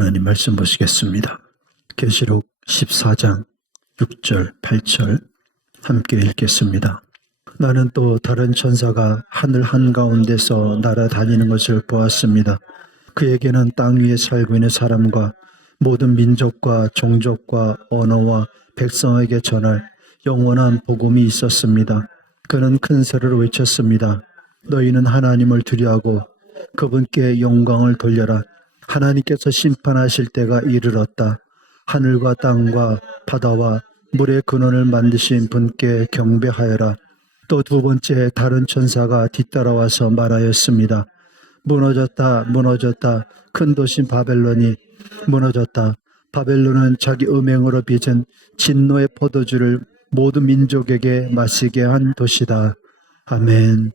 하나님 말씀 보시겠습니다. 계시록 14장 6절 8절 함께 읽겠습니다. 나는 또 다른 천사가 하늘 한가운데서 날아다니는 것을 보았습니다. 그에게는 땅 위에 살고 있는 사람과 모든 민족과 종족과 언어와 백성에게 전할 영원한 복음이 있었습니다. 그는 큰 소리로 외쳤습니다. 너희는 하나님을 두려워하고 그분께 영광을 돌려라. 하나님께서 심판하실 때가 이르렀다. 하늘과 땅과 바다와 물의 근원을 만드신 분께 경배하여라. 또 두 번째 다른 천사가 뒤따라와서 말하였습니다. 무너졌다, 무너졌다. 큰 도시 바벨론이 무너졌다. 바벨론은 자기 음행으로 빚은 진노의 포도주를 모든 민족에게 마시게 한 도시다. 아멘.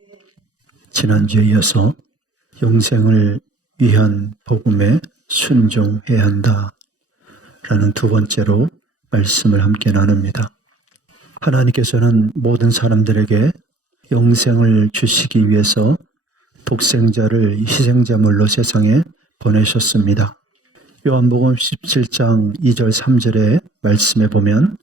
지난주에 이어서 영생을 위한 복음에 순종해야 한다 라는 두 번째로 말씀을 함께 나눕니다. 하나님께서는 모든 사람들에게 영생을 주시기 위해서 독생자를 희생자물로 세상에 보내셨습니다. 요한복음 17장 2절 3절의 말씀에 보면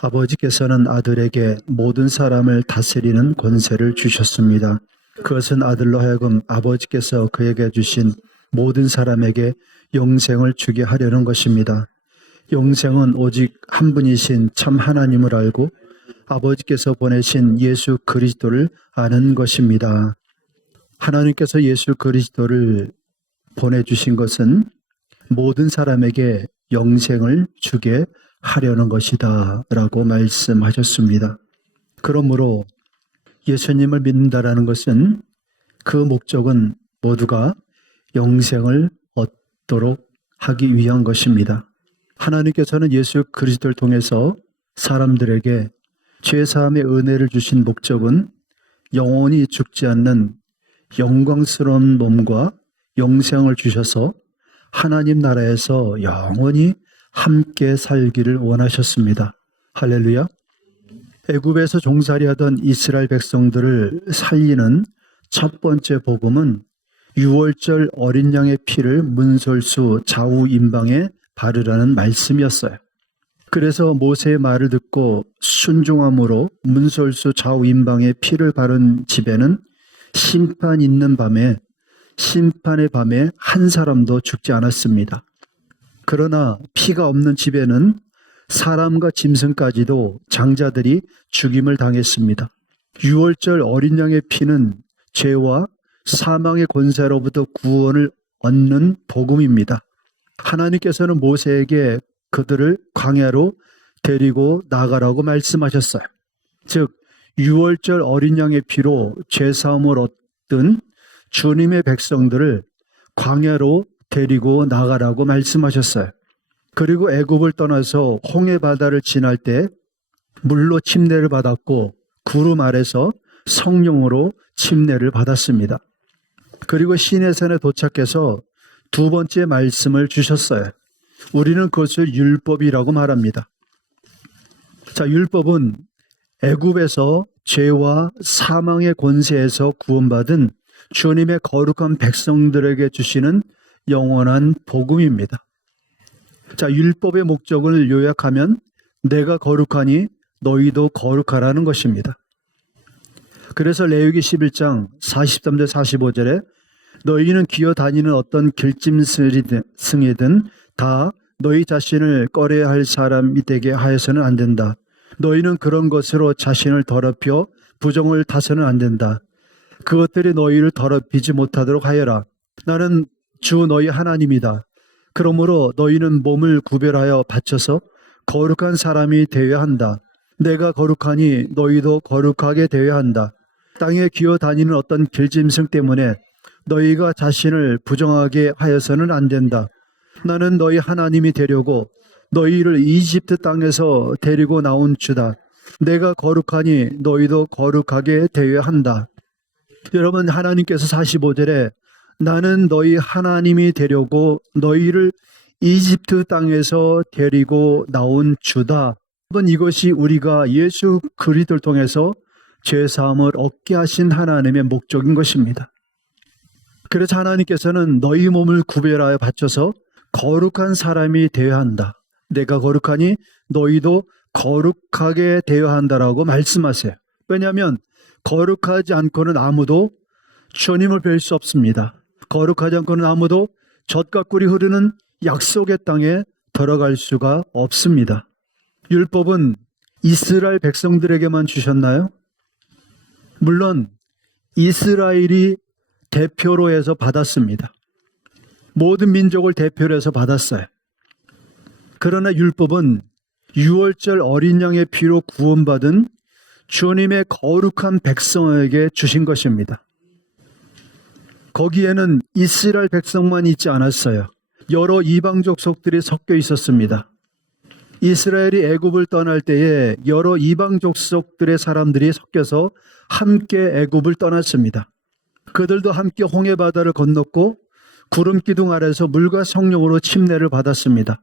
아버지께서는 아들에게 모든 사람을 다스리는 권세를 주셨습니다. 그것은 아들로 하여금 아버지께서 그에게 주신 모든 사람에게 영생을 주게 하려는 것입니다. 영생은 오직 한 분이신 참 하나님을 알고 아버지께서 보내신 예수 그리스도를 아는 것입니다. 하나님께서 예수 그리스도를 보내주신 것은 모든 사람에게 영생을 주게 하려는 것이다 라고 말씀하셨습니다. 그러므로 예수님을 믿는다라는 것은 그 목적은 모두가 영생을 얻도록 하기 위한 것입니다. 하나님께서는 예수 그리스도를 통해서 사람들에게 죄사함의 은혜를 주신 목적은 영원히 죽지 않는 영광스러운 몸과 영생을 주셔서 하나님 나라에서 영원히 함께 살기를 원하셨습니다. 할렐루야. 애굽에서 종살이하던 이스라엘 백성들을 살리는 첫 번째 복음은 유월절 어린 양의 피를 문설수 좌우 임방에 바르라는 말씀이었어요. 그래서 모세의 말을 듣고 순종함으로 문설수 좌우 임방에 피를 바른 집에는 심판의 밤에 한 사람도 죽지 않았습니다. 그러나 피가 없는 집에는 사람과 짐승까지도 장자들이 죽임을 당했습니다. 유월절 어린 양의 피는 죄와 사망의 권세로부터 구원을 얻는 복음입니다. 하나님께서는 모세에게 그들을 광야로 데리고 나가라고 말씀하셨어요. 즉 유월절 어린 양의 피로 죄사함을 얻은 주님의 백성들을 광야로 데리고 나가라고 말씀하셨어요. 그리고 애굽을 떠나서 홍해 바다를 지날 때 물로 침례를 받았고 구름 아래서 성령으로 침례를 받았습니다. 그리고 시내산에 도착해서 두 번째 말씀을 주셨어요. 우리는 그것을 율법이라고 말합니다. 자, 율법은 애굽에서 죄와 사망의 권세에서 구원받은 주님의 거룩한 백성들에게 주시는 영원한 복음입니다. 자, 율법의 목적을 요약하면 내가 거룩하니 너희도 거룩하라는 것입니다. 그래서 레위기 11장 43절 45절에 너희는 기어다니는 어떤 길짐승이든 다 너희 자신을 꺼려야 할 사람이 되게 하여서는 안 된다. 너희는 그런 것으로 자신을 더럽혀 부정을 타서는 안 된다. 그것들이 너희를 더럽히지 못하도록 하여라. 나는 주 너희 하나님이다. 그러므로 너희는 몸을 구별하여 바쳐서 거룩한 사람이 되어야 한다. 내가 거룩하니 너희도 거룩하게 되어야 한다. 땅에 기어다니는 어떤 길짐승 때문에 너희가 자신을 부정하게 하여서는 안 된다. 나는 너희 하나님이 되려고 너희를 이집트 땅에서 데리고 나온 주다. 내가 거룩하니 너희도 거룩하게 되어야 한다. 여러분, 하나님께서 45절에 나는 너희 하나님이 되려고 너희를 이집트 땅에서 데리고 나온 주다. 이것이 우리가 예수 그리스도를 통해서 죄사함을 얻게 하신 하나님의 목적인 것입니다. 그래서 하나님께서는 너희 몸을 구별하여 바쳐서 거룩한 사람이 되어야 한다. 내가 거룩하니 너희도 거룩하게 되어야 한다라고 말씀하세요. 왜냐하면 거룩하지 않고는 아무도 주님을 뵐 수 없습니다. 거룩하지 않고는 아무도 젖과 꿀이 흐르는 약속의 땅에 들어갈 수가 없습니다. 율법은 이스라엘 백성들에게만 주셨나요? 물론 이스라엘이 대표로 해서 받았습니다. 모든 민족을 대표로 해서 받았어요. 그러나 율법은 유월절 어린 양의 피로 구원받은 주님의 거룩한 백성에게 주신 것입니다. 거기에는 이스라엘 백성만 있지 않았어요. 여러 이방 족속들이 섞여 있었습니다. 이스라엘이 애굽을 떠날 때에 여러 이방 족속들의 사람들이 섞여서 함께 애굽을 떠났습니다. 그들도 함께 홍해 바다를 건넜고 구름 기둥 아래서 물과 성령으로 침례를 받았습니다.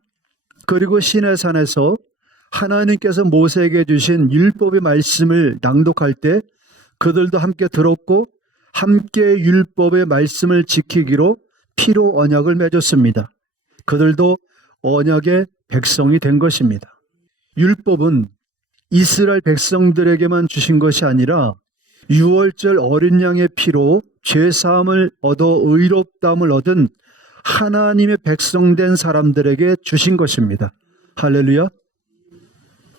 그리고 시내산에서 하나님께서 모세에게 주신 율법의 말씀을 낭독할 때 그들도 함께 들었고 함께 율법의 말씀을 지키기로 피로 언약을 맺었습니다. 그들도 언약의 백성이 된 것입니다. 율법은 이스라엘 백성들에게만 주신 것이 아니라 유월절 어린 양의 피로 죄사함을 얻어 의롭다함을 얻은 하나님의 백성된 사람들에게 주신 것입니다. 할렐루야.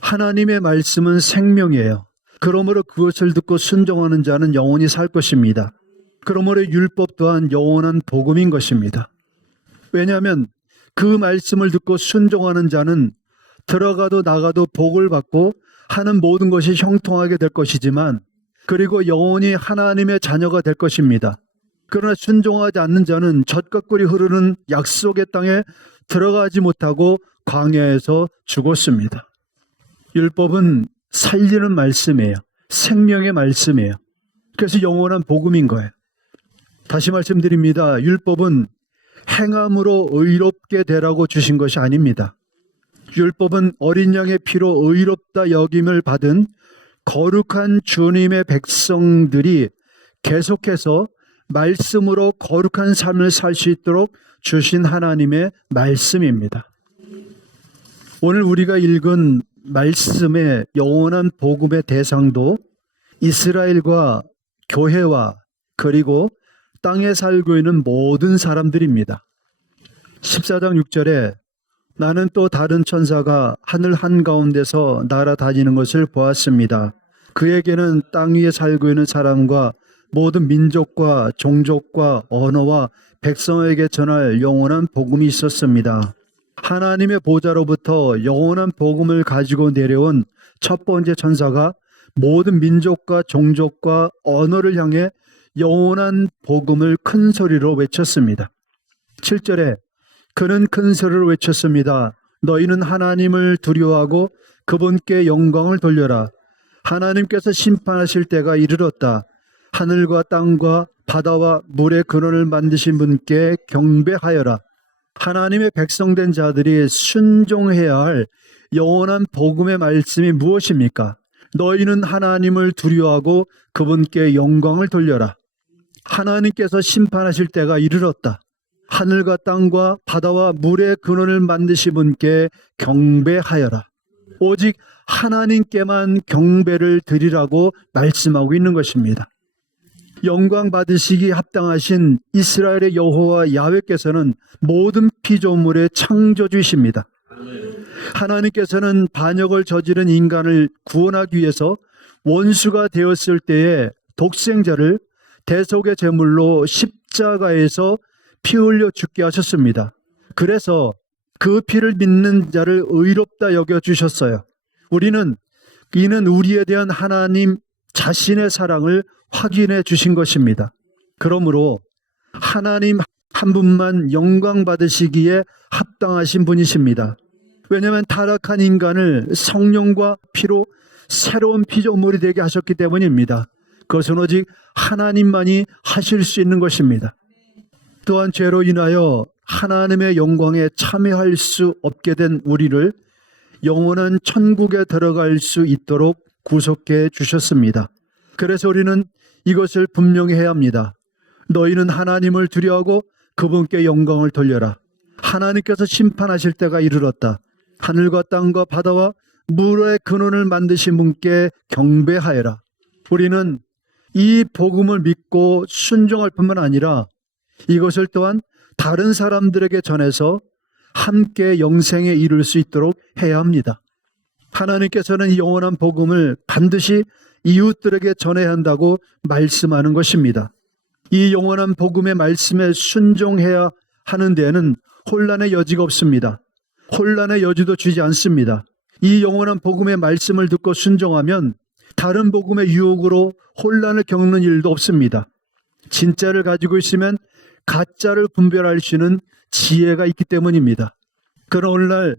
하나님의 말씀은 생명이에요. 그러므로 그것을 듣고 순종하는 자는 영원히 살 것입니다. 그러므로 율법 또한 영원한 복음인 것입니다. 왜냐하면 그 말씀을 듣고 순종하는 자는 들어가도 나가도 복을 받고 하는 모든 것이 형통하게 될 것이지만 그리고 영원히 하나님의 자녀가 될 것입니다. 그러나 순종하지 않는 자는 젖과 꿀이 흐르는 약속의 땅에 들어가지 못하고 광야에서 죽었습니다. 율법은 살리는 말씀이에요. 생명의 말씀이에요. 그래서 영원한 복음인 거예요. 다시 말씀드립니다. 율법은 행함으로 의롭게 되라고 주신 것이 아닙니다. 율법은 어린 양의 피로 의롭다 여김을 받은 거룩한 주님의 백성들이 계속해서 말씀으로 거룩한 삶을 살 수 있도록 주신 하나님의 말씀입니다. 오늘 우리가 읽은 말씀의 영원한 복음의 대상도 이스라엘과 교회와 그리고 땅에 살고 있는 모든 사람들입니다. 14장 6절에 나는 또 다른 천사가 하늘 한가운데서 날아다니는 것을 보았습니다. 그에게는 땅 위에 살고 있는 사람과 모든 민족과 종족과 언어와 백성에게 전할 영원한 복음이 있었습니다. 하나님의 보좌로부터 영원한 복음을 가지고 내려온 첫 번째 천사가 모든 민족과 종족과 언어를 향해 영원한 복음을 큰 소리로 외쳤습니다. 7절에 그는 큰 소리로 외쳤습니다. 너희는 하나님을 두려워하고 그분께 영광을 돌려라. 하나님께서 심판하실 때가 이르렀다. 하늘과 땅과 바다와 물의 근원을 만드신 분께 경배하여라. 하나님의 백성된 자들이 순종해야 할 영원한 복음의 말씀이 무엇입니까? 너희는 하나님을 두려워하고 그분께 영광을 돌려라. 하나님께서 심판하실 때가 이르렀다. 하늘과 땅과 바다와 물의 근원을 만드신 분께 경배하여라. 오직 하나님께만 경배를 드리라고 말씀하고 있는 것입니다. 영광 받으시기 합당하신 이스라엘의 여호와 야훼께서는 모든 피조물의 창조주이십니다. 하나님께서는 반역을 저지른 인간을 구원하기 위해서 원수가 되었을 때에 독생자를 대속의 제물로 십자가에서 피 흘려 죽게 하셨습니다. 그래서 그 피를 믿는 자를 의롭다 여겨주셨어요. 이는 우리에 대한 하나님 자신의 사랑을 확인해 주신 것입니다. 그러므로 하나님 한 분만 영광 받으시기에 합당하신 분이십니다. 왜냐하면 타락한 인간을 성령과 피로 새로운 피조물이 되게 하셨기 때문입니다. 그것은 오직 하나님만이 하실 수 있는 것입니다. 또한 죄로 인하여 하나님의 영광에 참여할 수 없게 된 우리를 영원한 천국에 들어갈 수 있도록 구속해 주셨습니다. 그래서 우리는 이것을 분명히 해야 합니다. 너희는 하나님을 두려워하고 그분께 영광을 돌려라. 하나님께서 심판하실 때가 이르렀다. 하늘과 땅과 바다와 물의 근원을 만드신 분께 경배하여라. 우리는 이 복음을 믿고 순종할 뿐만 아니라 이것을 또한 다른 사람들에게 전해서 함께 영생에 이룰 수 있도록 해야 합니다. 하나님께서는 이 영원한 복음을 반드시 이웃들에게 전해야 한다고 말씀하는 것입니다. 이 영원한 복음의 말씀에 순종해야 하는 데에는 혼란의 여지가 없습니다. 혼란의 여지도 주지 않습니다. 이 영원한 복음의 말씀을 듣고 순종하면 다른 복음의 유혹으로 혼란을 겪는 일도 없습니다. 진짜를 가지고 있으면 가짜를 분별할 수 있는 지혜가 있기 때문입니다. 그러나 오늘날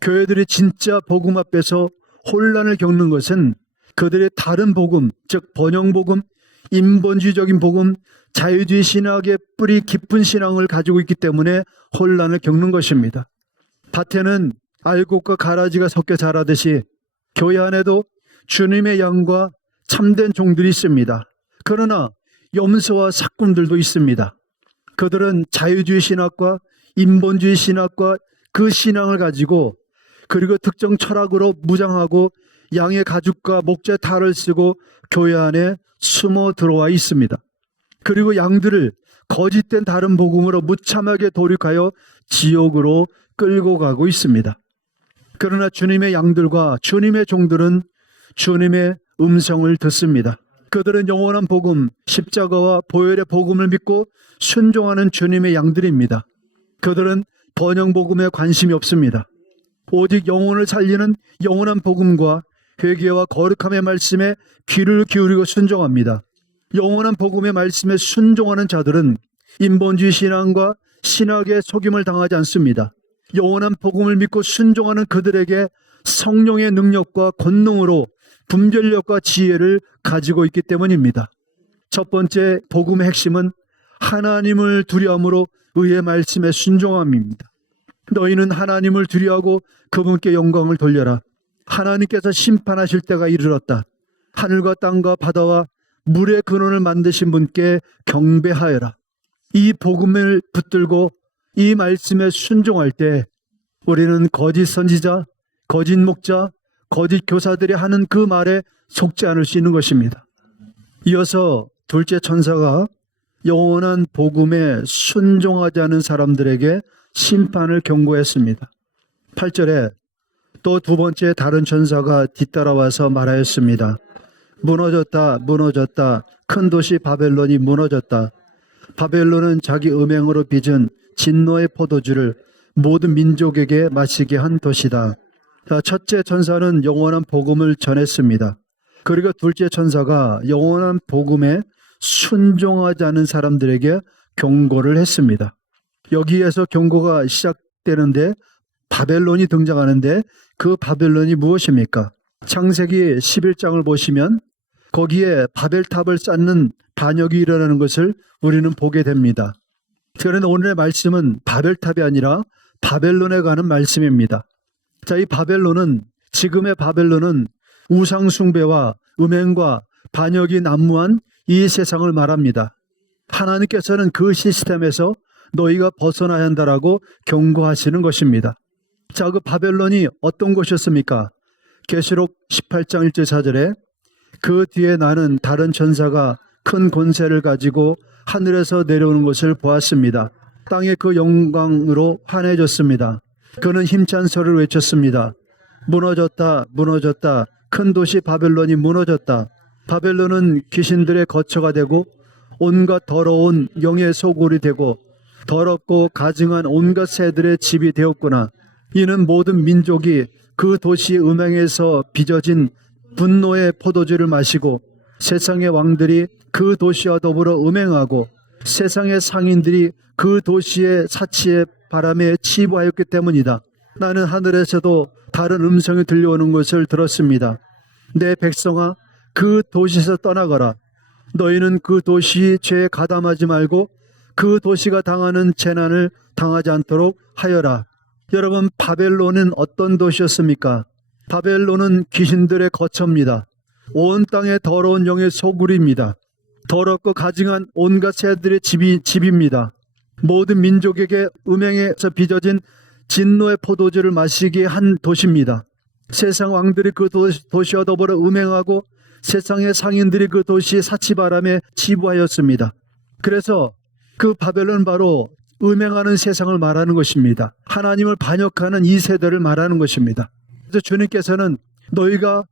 교회들이 진짜 복음 앞에서 혼란을 겪는 것은 그들의 다른 복음, 즉 번영복음, 인본주의적인 복음, 자유주의 신학의 뿌리 깊은 신앙을 가지고 있기 때문에 혼란을 겪는 것입니다. 밭에는 알곡과 가라지가 섞여 자라듯이 교회 안에도 주님의 양과 참된 종들이 있습니다. 그러나 염소와 삭군들도 있습니다. 그들은 자유주의 신학과 인본주의 신학과 그 신앙을 가지고 그리고 특정 철학으로 무장하고 양의 가죽과 목재 탈을 쓰고 교회 안에 숨어 들어와 있습니다. 그리고 양들을 거짓된 다른 복음으로 무참하게 도륙하여 지옥으로 끌고 가고 있습니다. 그러나 주님의 양들과 주님의 종들은 주님의 음성을 듣습니다. 그들은 영원한 복음, 십자가와 보혈의 복음을 믿고 순종하는 주님의 양들입니다. 그들은 번영복음에 관심이 없습니다. 오직 영혼을 살리는 영원한 복음과 회개와 거룩함의 말씀에 귀를 기울이고 순종합니다. 영원한 복음의 말씀에 순종하는 자들은 인본주의 신앙과 신학의 속임을 당하지 않습니다. 영원한 복음을 믿고 순종하는 그들에게 성령의 능력과 권능으로 분별력과 지혜를 가지고 있기 때문입니다. 첫 번째 복음의 핵심은 하나님을 두려움으로 의의 말씀에 순종함입니다. 너희는 하나님을 두려워하고 그분께 영광을 돌려라. 하나님께서 심판하실 때가 이르렀다. 하늘과 땅과 바다와 물의 근원을 만드신 분께 경배하여라. 이 복음을 붙들고 이 말씀에 순종할 때 우리는 거짓 선지자, 거짓 목자, 거짓 교사들이 하는 그 말에 속지 않을 수 있는 것입니다. 이어서 둘째 천사가 영원한 복음에 순종하지 않은 사람들에게 심판을 경고했습니다. 8절에 또 두 번째 다른 천사가 뒤따라와서 말하였습니다. 무너졌다, 무너졌다. 큰 도시 바벨론이 무너졌다. 바벨론은 자기 음행으로 빚은 진노의 포도주를 모든 민족에게 마시게 한 도시다. 첫째 천사는 영원한 복음을 전했습니다. 그리고 둘째 천사가 영원한 복음에 순종하지 않은 사람들에게 경고를 했습니다. 여기에서 경고가 시작되는데 바벨론이 등장하는데 그 바벨론이 무엇입니까? 창세기 11장을 보시면 거기에 바벨탑을 쌓는 반역이 일어나는 것을 우리는 보게 됩니다. 그런데 오늘의 말씀은 바벨탑이 아니라 바벨론에 관한 말씀입니다. 자, 이 바벨론은 지금의 바벨론은 우상 숭배와 음행과 반역이 난무한 이 세상을 말합니다. 하나님께서는 그 시스템에서 너희가 벗어나야 한다라고 경고하시는 것입니다. 자, 그 바벨론이 어떤 곳이었습니까? 계시록 18장 1절 4절에 그 뒤에 나는 다른 천사가 큰 권세를 가지고 하늘에서 내려오는 것을 보았습니다. 땅의 그 영광으로 환해졌습니다. 그는 힘찬 소리를 외쳤습니다. 무너졌다, 무너졌다. 큰 도시 바벨론이 무너졌다. 바벨론은 귀신들의 거처가 되고 온갖 더러운 영의 소굴이 되고 더럽고 가증한 온갖 새들의 집이 되었구나. 이는 모든 민족이 그 도시의 음행에서 빚어진 분노의 포도주를 마시고 세상의 왕들이 그 도시와 더불어 음행하고 세상의 상인들이 그 도시의 사치의 바람에 치부하였기 때문이다. 나는 하늘에서도 다른 음성이 들려오는 것을 들었습니다. 내 백성아, 그 도시에서 떠나거라. 너희는 그 도시 죄에 가담하지 말고 그 도시가 당하는 재난을 당하지 않도록 하여라. 여러분, 바벨론은 어떤 도시였습니까? 바벨론은 귀신들의 거처입니다. 온 땅의 더러운 영의 소굴입니다. 더럽고 가증한 온갖 새들의 집입니다. 모든 민족에게 음행에서 빚어진 진노의 포도주를 마시게 한 도시입니다. 세상 왕들이 그 도시와 더불어 음행하고 세상의 상인들이 그 도시 사치바람에 치부하였습니다. 그래서 그 바벨론은 바로 음행하는 세상을 말하는 것입니다. 하나님을 반역하는 이 세대를 말하는 것입니다. 그래서 주님께서는 너희가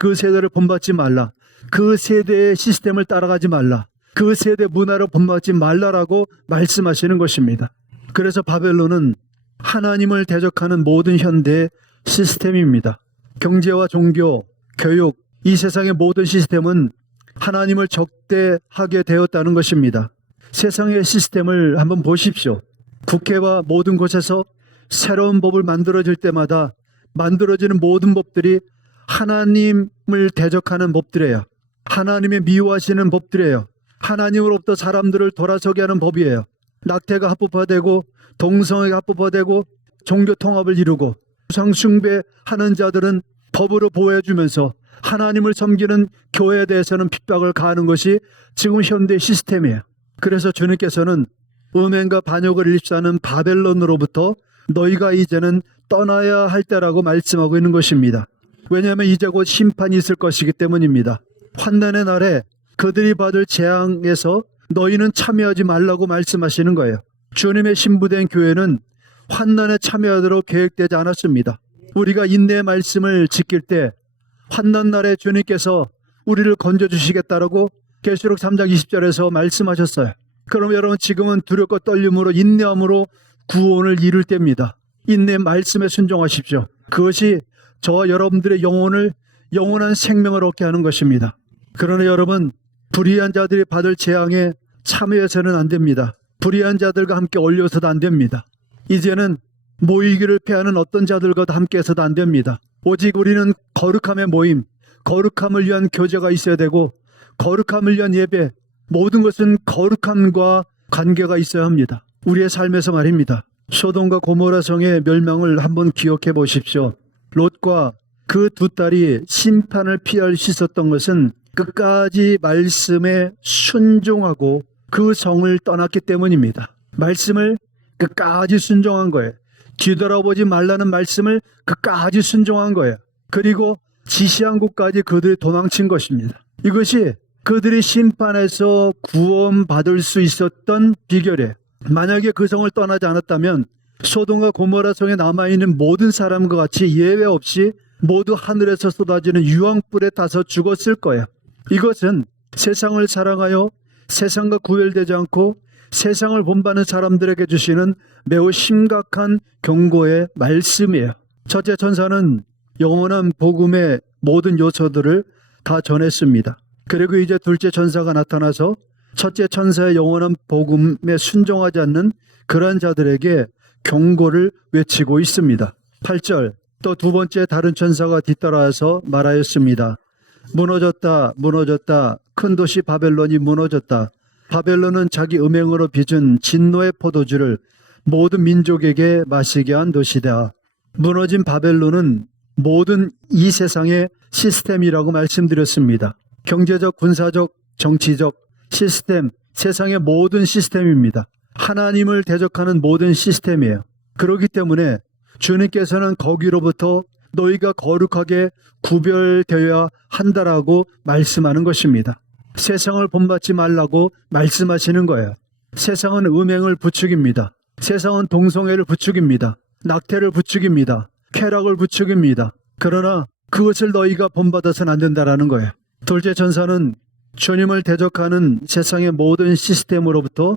그 세대를 본받지 말라. 그 세대의 시스템을 따라가지 말라. 그 세대 문화를 본받지 말라라고 말씀하시는 것입니다. 그래서 바벨론은 하나님을 대적하는 모든 현대의 시스템입니다. 경제와 종교, 교육, 이 세상의 모든 시스템은 하나님을 적대하게 되었다는 것입니다. 세상의 시스템을 한번 보십시오. 국회와 모든 곳에서 새로운 법을 만들어질 때마다 만들어지는 모든 법들이 하나님을 대적하는 법들이에요. 하나님의 미워하시는 법들이에요. 하나님으로부터 사람들을 돌아서게 하는 법이에요. 낙태가 합법화되고 동성애가 합법화되고 종교 통합을 이루고 우상 숭배하는 자들은 법으로 보호해주면서 하나님을 섬기는 교회에 대해서는 핍박을 가하는 것이 지금 현대 시스템이에요. 그래서 주님께서는 음행과 반역을 일삼는 바벨론으로부터 너희가 이제는 떠나야 할 때라고 말씀하고 있는 것입니다. 왜냐하면 이제 곧 심판이 있을 것이기 때문입니다. 환난의 날에 그들이 받을 재앙에서 너희는 참여하지 말라고 말씀하시는 거예요. 주님의 신부된 교회는 환난에 참여하도록 계획되지 않았습니다. 우리가 인내의 말씀을 지킬 때 환난 날에 주님께서 우리를 건져주시겠다라고 계시록 3장 20절에서 말씀하셨어요. 그럼 여러분 지금은 두렵고 떨림으로 인내함으로 구원을 이룰 때입니다. 인내의 말씀에 순종하십시오. 그것이 저와 여러분들의 영원한 생명을 얻게 하는 것입니다. 그러나 여러분 불의한 자들이 받을 재앙에 참여해서는 안 됩니다. 불의한 자들과 함께 어울려서도 안 됩니다. 이제는 모이기를 패하는 어떤 자들과도 함께해서도 안 됩니다. 오직 우리는 거룩함의 모임, 거룩함을 위한 교제가 있어야 되고 거룩함을 위한 예배, 모든 것은 거룩함과 관계가 있어야 합니다. 우리의 삶에서 말입니다. 소돔과 고모라 성의 멸망을 한번 기억해 보십시오. 롯과 그 두 딸이 심판을 피할 수 있었던 것은 끝까지 말씀에 순종하고 그 성을 떠났기 때문입니다. 말씀을 끝까지 순종한 거예요. 뒤돌아보지 말라는 말씀을 끝까지 순종한 거예요. 그리고 지시한 곳까지 그들이 도망친 것입니다. 이것이 그들이 심판에서 구원받을 수 있었던 비결이에요. 만약에 그 성을 떠나지 않았다면 소돔과 고모라 성에 남아있는 모든 사람과 같이 예외 없이 모두 하늘에서 쏟아지는 유황불에 타서 죽었을 거예요. 이것은 세상을 사랑하여 세상과 구별되지 않고 세상을 본받는 사람들에게 주시는 매우 심각한 경고의 말씀이에요. 첫째 천사는 영원한 복음의 모든 요소들을 다 전했습니다. 그리고 이제 둘째 천사가 나타나서 첫째 천사의 영원한 복음에 순종하지 않는 그러한 자들에게 경고를 외치고 있습니다. 8절 또 두 번째 다른 천사가 뒤따라와서 말하였습니다. 무너졌다 무너졌다 큰 도시 바벨론이 무너졌다. 바벨론은 자기 음행으로 빚은 진노의 포도주를 모든 민족에게 마시게 한 도시다. 무너진 바벨론은 모든 이 세상의 시스템이라고 말씀드렸습니다. 경제적, 군사적, 정치적 시스템, 세상의 모든 시스템입니다. 하나님을 대적하는 모든 시스템이에요. 그렇기 때문에 주님께서는 거기로부터 너희가 거룩하게 구별되어야 한다라고 말씀하는 것입니다. 세상을 본받지 말라고 말씀하시는 거예요. 세상은 음행을 부추깁니다. 세상은 동성애를 부추깁니다. 낙태를 부추깁니다. 쾌락을 부추깁니다. 그러나 그것을 너희가 본받아서는 안 된다라는 거예요. 둘째 천사는 주님을 대적하는 세상의 모든 시스템으로부터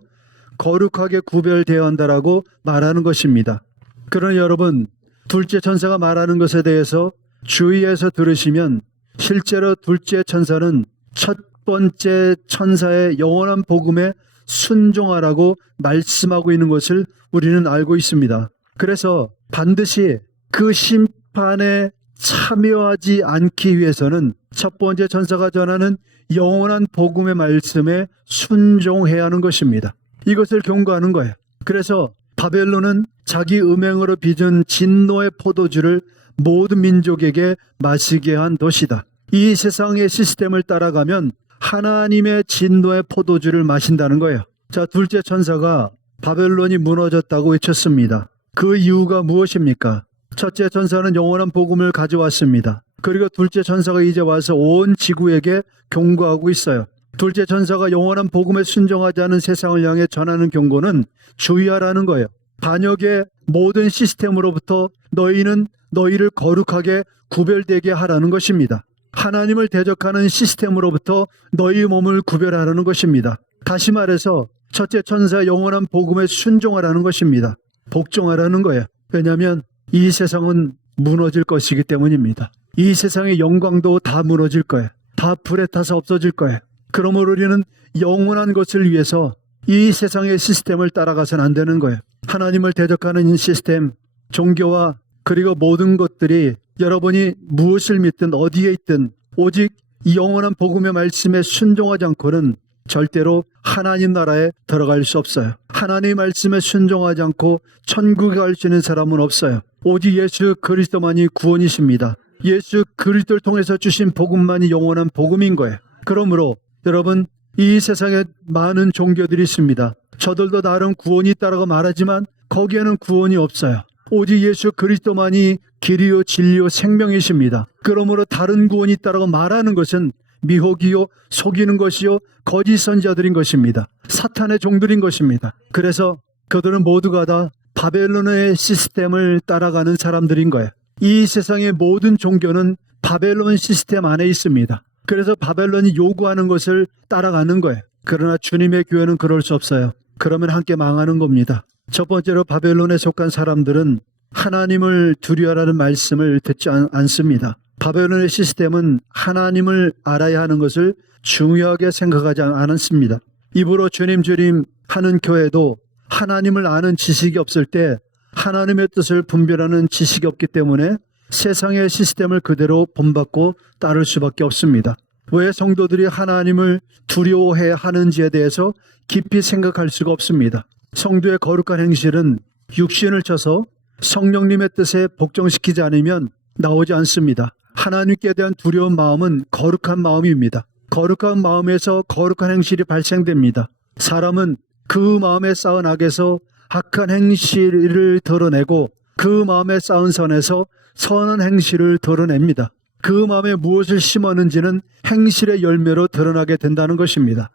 거룩하게 구별되어야 한다라고 말하는 것입니다. 그러나 여러분, 둘째 천사가 말하는 것에 대해서 주의해서 들으시면 실제로 둘째 천사는 첫 번째 천사의 영원한 복음에 순종하라고 말씀하고 있는 것을 우리는 알고 있습니다. 그래서 반드시 그 심판에 참여하지 않기 위해서는 첫 번째 천사가 전하는 영원한 복음의 말씀에 순종해야 하는 것입니다. 이것을 경고하는 거예요. 그래서 바벨론은 자기 음행으로 빚은 진노의 포도주를 모든 민족에게 마시게 한 도시다. 이 세상의 시스템을 따라가면 하나님의 진노의 포도주를 마신다는 거예요. 자, 둘째 천사가 바벨론이 무너졌다고 외쳤습니다. 그 이유가 무엇입니까? 첫째 천사는 영원한 복음을 가져왔습니다. 그리고 둘째 천사가 이제 와서 온 지구에게 경고하고 있어요. 둘째 천사가 영원한 복음에 순종하지 않은 세상을 향해 전하는 경고는 주의하라는 거예요. 반역의 모든 시스템으로부터 너희는 너희를 거룩하게 구별되게 하라는 것입니다. 하나님을 대적하는 시스템으로부터 너희 몸을 구별하라는 것입니다. 다시 말해서 첫째 천사 영원한 복음에 순종하라는 것입니다. 복종하라는 거예요. 왜냐하면 이 세상은 무너질 것이기 때문입니다. 이 세상의 영광도 다 무너질 거예요. 다 불에 타서 없어질 거예요. 그러므로 우리는 영원한 것을 위해서 이 세상의 시스템을 따라가서는 안 되는 거예요. 하나님을 대적하는 시스템, 종교와 그리고 모든 것들이 여러분이 무엇을 믿든 어디에 있든 오직 이 영원한 복음의 말씀에 순종하지 않고는 절대로 하나님 나라에 들어갈 수 없어요. 하나님의 말씀에 순종하지 않고 천국에 갈 수 있는 사람은 없어요. 오직 예수 그리스도만이 구원이십니다. 예수 그리스도를 통해서 주신 복음만이 영원한 복음인 거예요. 그러므로 여러분, 이 세상에 많은 종교들이 있습니다. 저들도 나름 구원이 있다라고 말하지만 거기에는 구원이 없어요. 오직 예수 그리스도만이 길이요 진리요 생명이십니다. 그러므로 다른 구원이 있다라고 말하는 것은 미혹이요 속이는 것이요 거짓 선지자들인 것입니다. 사탄의 종들인 것입니다. 그래서 그들은 모두가 다 바벨론의 시스템을 따라가는 사람들인 거예요. 이 세상의 모든 종교는 바벨론 시스템 안에 있습니다. 그래서 바벨론이 요구하는 것을 따라가는 거예요. 그러나 주님의 교회는 그럴 수 없어요. 그러면 함께 망하는 겁니다. 첫 번째로 바벨론에 속한 사람들은 하나님을 두려워하라는 말씀을 듣지 않습니다. 바벨론의 시스템은 하나님을 알아야 하는 것을 중요하게 생각하지 않았습니다. 입으로 주님 주님 하는 교회도 하나님을 아는 지식이 없을 때 하나님의 뜻을 분별하는 지식이 없기 때문에 세상의 시스템을 그대로 본받고 따를 수밖에 없습니다. 왜 성도들이 하나님을 두려워해야 하는지에 대해서 깊이 생각할 수가 없습니다. 성도의 거룩한 행실은 육신을 쳐서 성령님의 뜻에 복종시키지 않으면 나오지 않습니다. 하나님께 대한 두려운 마음은 거룩한 마음입니다. 거룩한 마음에서 거룩한 행실이 발생됩니다. 사람은 그 마음에 쌓은 악에서 악한 행실을 드러내고 그 마음에 쌓은 선에서 선한 행실을 드러냅니다. 그 마음에 무엇을 심었는지는 행실의 열매로 드러나게 된다는 것입니다.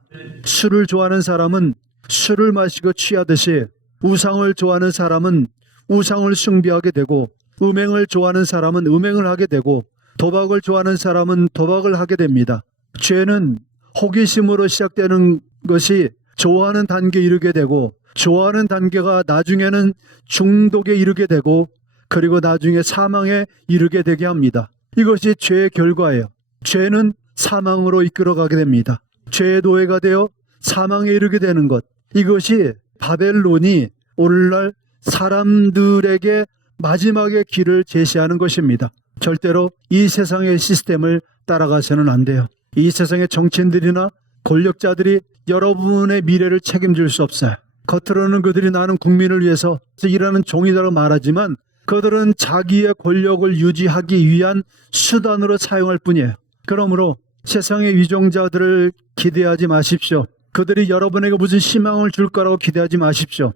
술을 좋아하는 사람은 술을 마시고 취하듯이 우상을 좋아하는 사람은 우상을 숭배하게 되고 음행을 좋아하는 사람은 음행을 하게 되고 도박을 좋아하는 사람은 도박을 하게 됩니다. 죄는 호기심으로 시작되는 것이 좋아하는 단계에 이르게 되고 좋아하는 단계가 나중에는 중독에 이르게 되고 그리고 나중에 사망에 이르게 되게 합니다. 이것이 죄의 결과예요. 죄는 사망으로 이끌어가게 됩니다. 죄의 노예가 되어 사망에 이르게 되는 것, 이것이 바벨론이 오늘날 사람들에게 마지막의 길을 제시하는 것입니다. 절대로 이 세상의 시스템을 따라가서는 안 돼요. 이 세상의 정치인들이나 권력자들이 여러분의 미래를 책임질 수 없어요. 겉으로는 그들이 나는 국민을 위해서 일하는 종이라고 말하지만 그들은 자기의 권력을 유지하기 위한 수단으로 사용할 뿐이에요. 그러므로 세상의 위종자들을 기대하지 마십시오. 그들이 여러분에게 무슨 희망을 줄 거라고 기대하지 마십시오.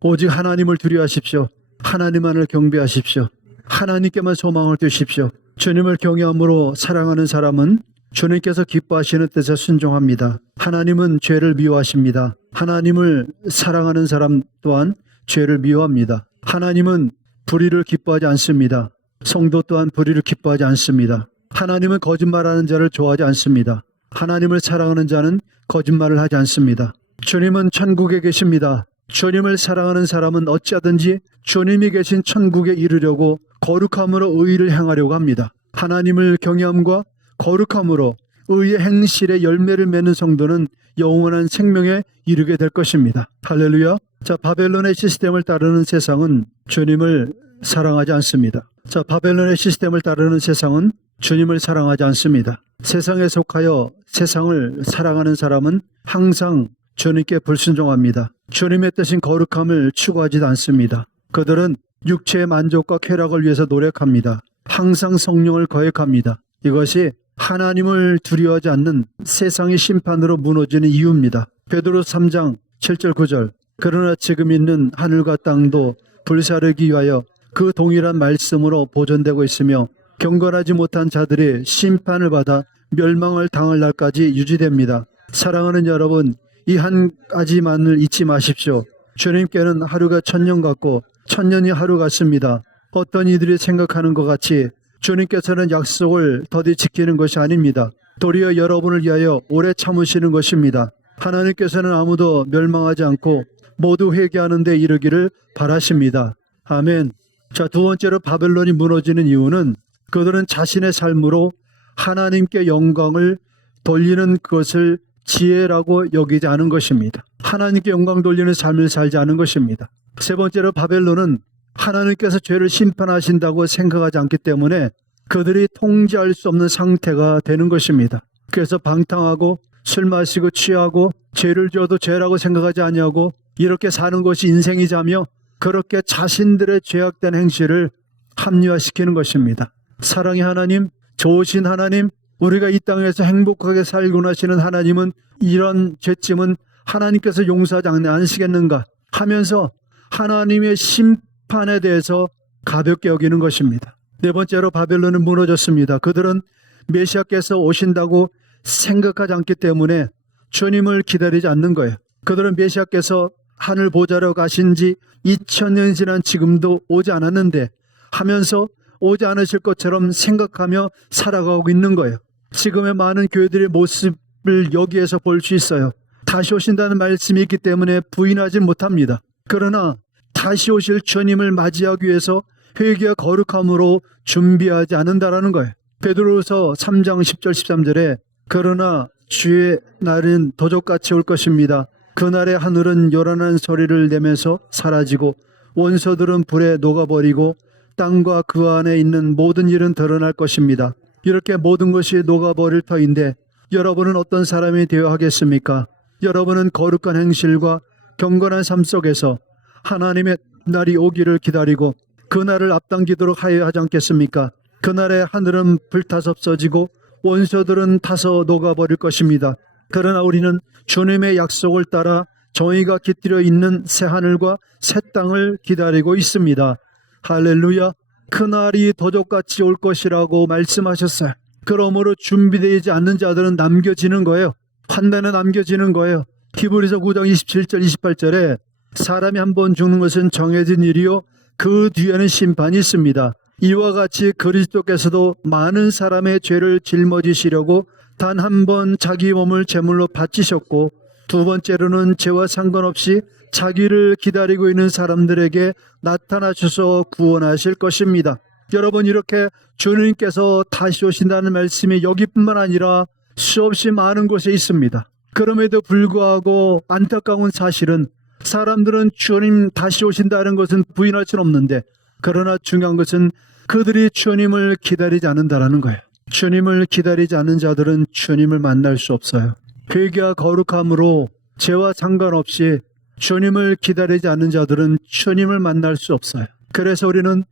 오직 하나님을 두려워하십시오. 하나님만을 경배하십시오. 하나님께만 소망을 두십시오. 주님을 경외함으로 사랑하는 사람은 주님께서 기뻐하시는 뜻에 순종합니다. 하나님은 죄를 미워하십니다. 하나님을 사랑하는 사람 또한 죄를 미워합니다. 하나님은 불의를 기뻐하지 않습니다. 성도 또한 불의를 기뻐하지 않습니다. 하나님은 거짓말하는 자를 좋아하지 않습니다. 하나님을 사랑하는 자는 거짓말을 하지 않습니다. 주님은 천국에 계십니다. 주님을 사랑하는 사람은 어찌하든지 주님이 계신 천국에 이르려고 거룩함으로 의를 행하려고 합니다. 하나님을 경외함과 거룩함으로 의의 행실의 열매를 맺는 성도는 영원한 생명에 이르게 될 것입니다. 할렐루야. 자, 바벨론의 시스템을 따르는 세상은 주님을 사랑하지 않습니다. 자, 바벨론의 시스템을 따르는 세상은 주님을 사랑하지 않습니다. 세상에 속하여 세상을 사랑하는 사람은 항상 주님께 불순종합니다. 주님의 뜻인 거룩함을 추구하지도 않습니다. 그들은 육체의 만족과 쾌락을 위해서 노력합니다. 항상 성령을 거역합니다. 이것이 하나님을 두려워하지 않는 세상의 심판으로 무너지는 이유입니다. 베드로 3장 7절 9절 그러나 지금 있는 하늘과 땅도 불사르기 위하여 그 동일한 말씀으로 보존되고 있으며 경건하지 못한 자들이 심판을 받아 멸망을 당할 날까지 유지됩니다. 사랑하는 여러분, 이 한 가지만을 잊지 마십시오. 주님께는 하루가 1000년 같고 1000년이 하루 같습니다. 어떤 이들이 생각하는 것 같이 주님께서는 약속을 더디 지키는 것이 아닙니다. 도리어 여러분을 위하여 오래 참으시는 것입니다. 하나님께서는 아무도 멸망하지 않고 모두 회개하는 데 이르기를 바라십니다. 아멘. 자, 두 번째로 바벨론이 무너지는 이유는 그들은 자신의 삶으로 하나님께 영광을 돌리는 것을 지혜라고 여기지 않은 것입니다. 하나님께 영광 돌리는 삶을 살지 않은 것입니다. 세 번째로 바벨론은 하나님께서 죄를 심판하신다고 생각하지 않기 때문에 그들이 통제할 수 없는 상태가 되는 것입니다. 그래서 방탕하고 술 마시고 취하고 죄를 지어도 죄라고 생각하지 아니하고 이렇게 사는 것이 인생이자며 그렇게 자신들의 죄악된 행실을 합리화시키는 것입니다. 사랑의 하나님, 좋으신 하나님, 우리가 이 땅에서 행복하게 살고 하시는 하나님은 이런 죄짐은 하나님께서 용서하지 않으시겠는가 하면서 하나님의 심판에 대해서 가볍게 여기는 것입니다. 네 번째로 바벨론은 무너졌습니다. 그들은 메시아께서 오신다고 생각하지 않기 때문에 주님을 기다리지 않는 거예요. 그들은 메시아께서 하늘 보좌로 가신 지 2000년이 지난 지금도 오지 않았는데 하면서 오지 않으실 것처럼 생각하며 살아가고 있는 거예요. 지금의 많은 교회들의 모습을 여기에서 볼 수 있어요. 다시 오신다는 말씀이 있기 때문에 부인하지 못합니다. 그러나 다시 오실 주님을 맞이하기 위해서 회개와 거룩함으로 준비하지 않는다라는 거예요. 베드로후서 3장 10절 13절에 그러나 주의 날은 도적같이 올 것입니다. 그날에 하늘은 요란한 소리를 내면서 사라지고 원소들은 불에 녹아버리고 땅과 그 안에 있는 모든 일은 드러날 것입니다. 이렇게 모든 것이 녹아버릴 터인데 여러분은 어떤 사람이 되어야 하겠습니까? 여러분은 거룩한 행실과 경건한 삶 속에서 하나님의 날이 오기를 기다리고 그날을 앞당기도록 하여야 하지 않겠습니까? 그날에 하늘은 불타서 없어지고 원소들은 타서 녹아버릴 것입니다. 그러나 우리는 주님의 약속을 따라 정의가 깃들여 있는 새 하늘과 새 땅을 기다리고 있습니다. 할렐루야. 그날이 도적같이 올 것이라고 말씀하셨어요. 그러므로 준비되지 않는 자들은 남겨지는 거예요. 환난에 남겨지는 거예요. 히브리서 9장 27절 28절에 사람이 한 번 죽는 것은 정해진 일이요 그 뒤에는 심판이 있습니다. 이와 같이 그리스도께서도 많은 사람의 죄를 짊어지시려고 단 한 번 자기 몸을 제물로 바치셨고 두 번째로는 죄와 상관없이 자기를 기다리고 있는 사람들에게 나타나셔서 구원하실 것입니다. 여러분, 이렇게 주님께서 다시 오신다는 말씀이 여기뿐만 아니라 수없이 많은 곳에 있습니다. 그럼에도 불구하고 안타까운 사실은 사람들은 주님 다시 오신다는 것은 부인할 수는 없는데 그러나 중요한 것은 그들이 주님을 기다리지 않는다라는 거예요. 주님을 기다리지 않는 자들은 주님을 만날 수 없어요. 회개와 거룩함으로 죄와 상관없이 주님을 기다리지 않는 자들은 주님을 만날 수 없어요. 그래서 우리는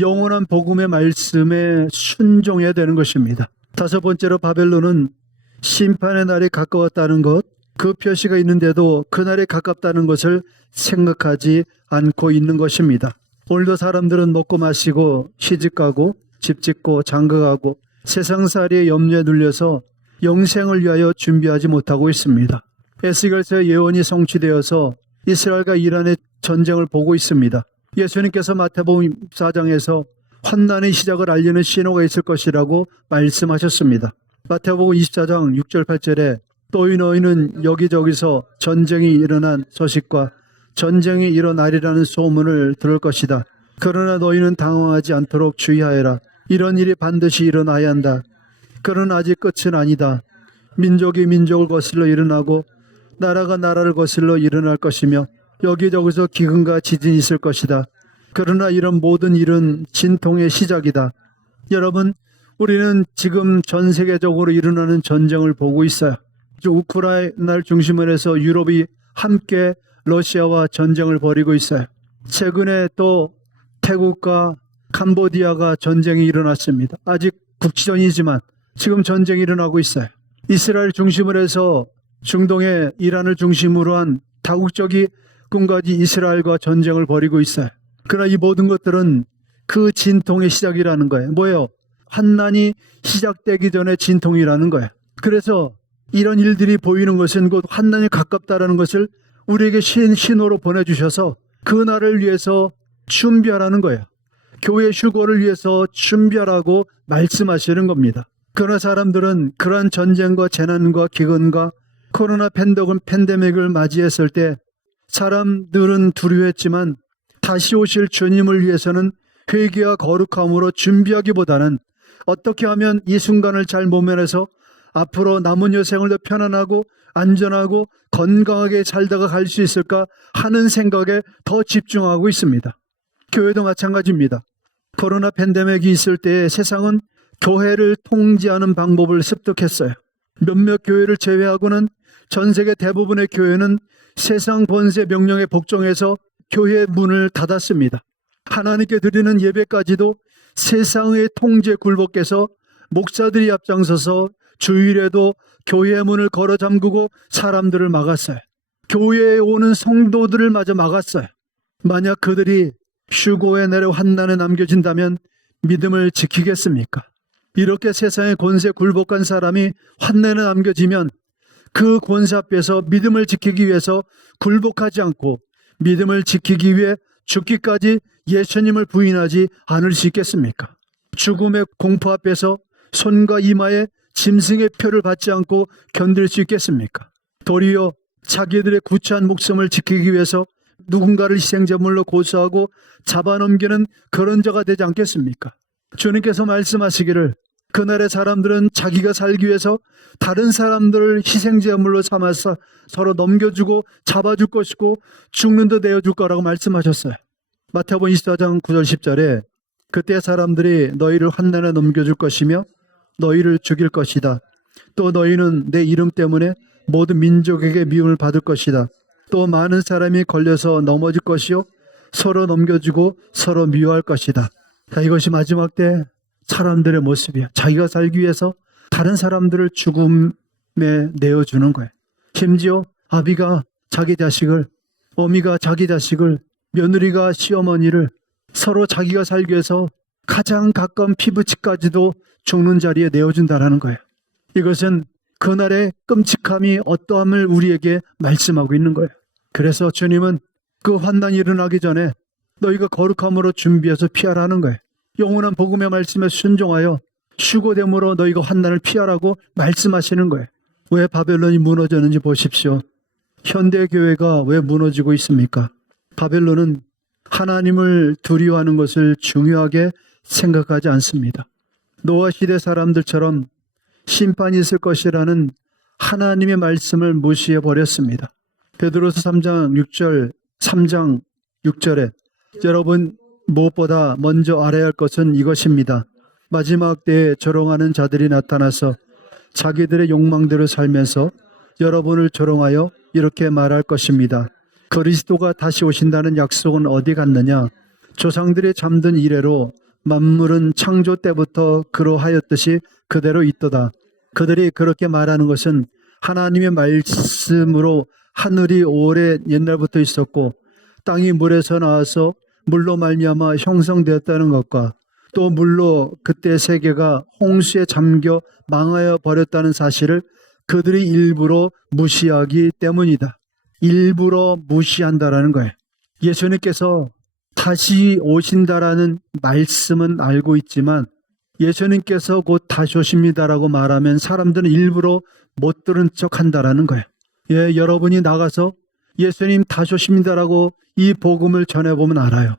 영원한 복음의 말씀에 순종해야 되는 것입니다. 다섯 번째로 바벨론은 심판의 날이 가까웠다는 것, 그 표시가 있는데도 그날이 가깝다는 것을 생각하지 않고 있는 것입니다. 오늘도 사람들은 먹고 마시고 시집가고 집짓고 장가가고 세상살이의 염려에 눌려서 영생을 위하여 준비하지 못하고 있습니다. 에스겔서의 예언이 성취되어서 이스라엘과 이란의 전쟁을 보고 있습니다. 예수님께서 마태복음 4장에서 환난의 시작을 알리는 신호가 있을 것이라고 말씀하셨습니다. 마태복음 24장 6절 8절에 또 너희는 여기저기서 전쟁이 일어난 소식과 전쟁이 일어나리라는 소문을 들을 것이다. 그러나 너희는 당황하지 않도록 주의하여라. 이런 일이 반드시 일어나야 한다. 그러나 아직 끝은 아니다. 민족이 민족을 거슬러 일어나고 나라가 나라를 거슬러 일어날 것이며 여기저기서 기근과 지진이 있을 것이다. 그러나 이런 모든 일은 진통의 시작이다. 여러분, 우리는 지금 전 세계적으로 일어나는 전쟁을 보고 있어요. 우크라이나를 중심으로 해서 유럽이 함께 러시아와 전쟁을 벌이고 있어요. 최근에 또 태국과 캄보디아가 전쟁이 일어났습니다. 아직 국지전이지만 지금 전쟁이 일어나고 있어요. 이스라엘 중심으로 해서 중동의 이란을 중심으로 한 다국적이 지금까지 이스라엘과 전쟁을 벌이고 있어요. 그러나 이 모든 것들은 그 진통의 시작이라는 거예요. 뭐예요? 환난이 시작되기 전에 진통이라는 거예요. 그래서 이런 일들이 보이는 것은 곧 환난이 가깝다라는 것을 우리에게 신호로 보내주셔서 그날을 위해서 준비하라는 거예요. 교회 휴거를 위해서 준비하라고 말씀하시는 겁니다. 그러나 사람들은 그러한 전쟁과 재난과 기근과 코로나 팬데믹을 맞이했을 때 사람들은 두려워했지만 다시 오실 주님을 위해서는 회개와 거룩함으로 준비하기보다는 어떻게 하면 이 순간을 잘 모면해서 앞으로 남은 여생을 더 편안하고 안전하고 건강하게 살다가 갈 수 있을까 하는 생각에 더 집중하고 있습니다. 교회도 마찬가지입니다. 코로나 팬데믹이 있을 때 세상은 교회를 통제하는 방법을 습득했어요. 몇몇 교회를 제외하고는 전 세계 대부분의 교회는 세상 권세 명령에 복종해서 교회 문을 닫았습니다. 하나님께 드리는 예배까지도 세상의 통제 굴복해서 목사들이 앞장서서 주일에도 교회 문을 걸어 잠그고 사람들을 막았어요. 교회에 오는 성도들을 마저 막았어요. 만약 그들이 휴고에 내려 환난에 남겨진다면 믿음을 지키겠습니까? 이렇게 세상의 권세 굴복한 사람이 환난에 남겨지면 그 권세 앞에서 믿음을 지키기 위해서 굴복하지 않고 믿음을 지키기 위해 죽기까지 예수님을 부인하지 않을 수 있겠습니까? 죽음의 공포 앞에서 손과 이마에 짐승의 표를 받지 않고 견딜 수 있겠습니까? 도리어 자기들의 구차한 목숨을 지키기 위해서 누군가를 희생제물로 고소하고 잡아넘기는 그런 자가 되지 않겠습니까? 주님께서 말씀하시기를 그날의 사람들은 자기가 살기 위해서 다른 사람들을 희생제물로 삼아서 서로 넘겨주고 잡아줄 것이고 죽는 데 내어줄 거라고 말씀하셨어요. 마태복음 24장 9절 10절에 그때 사람들이 너희를 환난에 넘겨줄 것이며 너희를 죽일 것이다. 또 너희는 내 이름 때문에 모든 민족에게 미움을 받을 것이다. 또 많은 사람이 걸려서 넘어질 것이요 서로 넘겨주고 서로 미워할 것이다. 자, 이것이 마지막 때 사람들의 모습이야. 자기가 살기 위해서 다른 사람들을 죽음에 내어주는 거예요. 심지어 아비가 자기 자식을, 어미가 자기 자식을, 며느리가 시어머니를 서로 자기가 살기 위해서 가장 가까운 피부치까지도 죽는 자리에 내어준다라는 거예요. 이것은 그날의 끔찍함이 어떠함을 우리에게 말씀하고 있는 거예요. 그래서 주님은 그 환난이 일어나기 전에 너희가 거룩함으로 준비해서 피하라는 거예요. 영원한 복음의 말씀에 순종하여 휴고됨으로 너희가 환난을 피하라고 말씀하시는 거예요. 왜 바벨론이 무너졌는지 보십시오. 현대교회가 왜 무너지고 있습니까? 바벨론은 하나님을 두려워하는 것을 중요하게 생각하지 않습니다. 노아 시대 사람들처럼 심판이 있을 것이라는 하나님의 말씀을 무시해 버렸습니다. 베드로서 3장 6절에 여러분 무엇보다 먼저 알아야 할 것은 이것입니다. 마지막 때에 조롱하는 자들이 나타나서 자기들의 욕망대로 살면서 여러분을 조롱하여 이렇게 말할 것입니다. 그리스도가 다시 오신다는 약속은 어디 갔느냐? 조상들이 잠든 이래로 만물은 창조 때부터 그러하였듯이 그대로 있도다. 그들이 그렇게 말하는 것은 하나님의 말씀으로 하늘이 오래 옛날부터 있었고 땅이 물에서 나와서 물로 말미암아 형성되었다는 것과 또 물로 그때 세계가 홍수에 잠겨 망하여 버렸다는 사실을 그들이 일부러 무시하기 때문이다. 일부러 무시한다라는 거예요. 예수님께서 다시 오신다라는 말씀은 알고 있지만 예수님께서 곧 다시 오십니다라고 말하면 사람들은 일부러 못 들은 척 한다라는 거예요. 예, 여러분이 나가서 예수님 다시 오십니다라고 이 복음을 전해보면 알아요.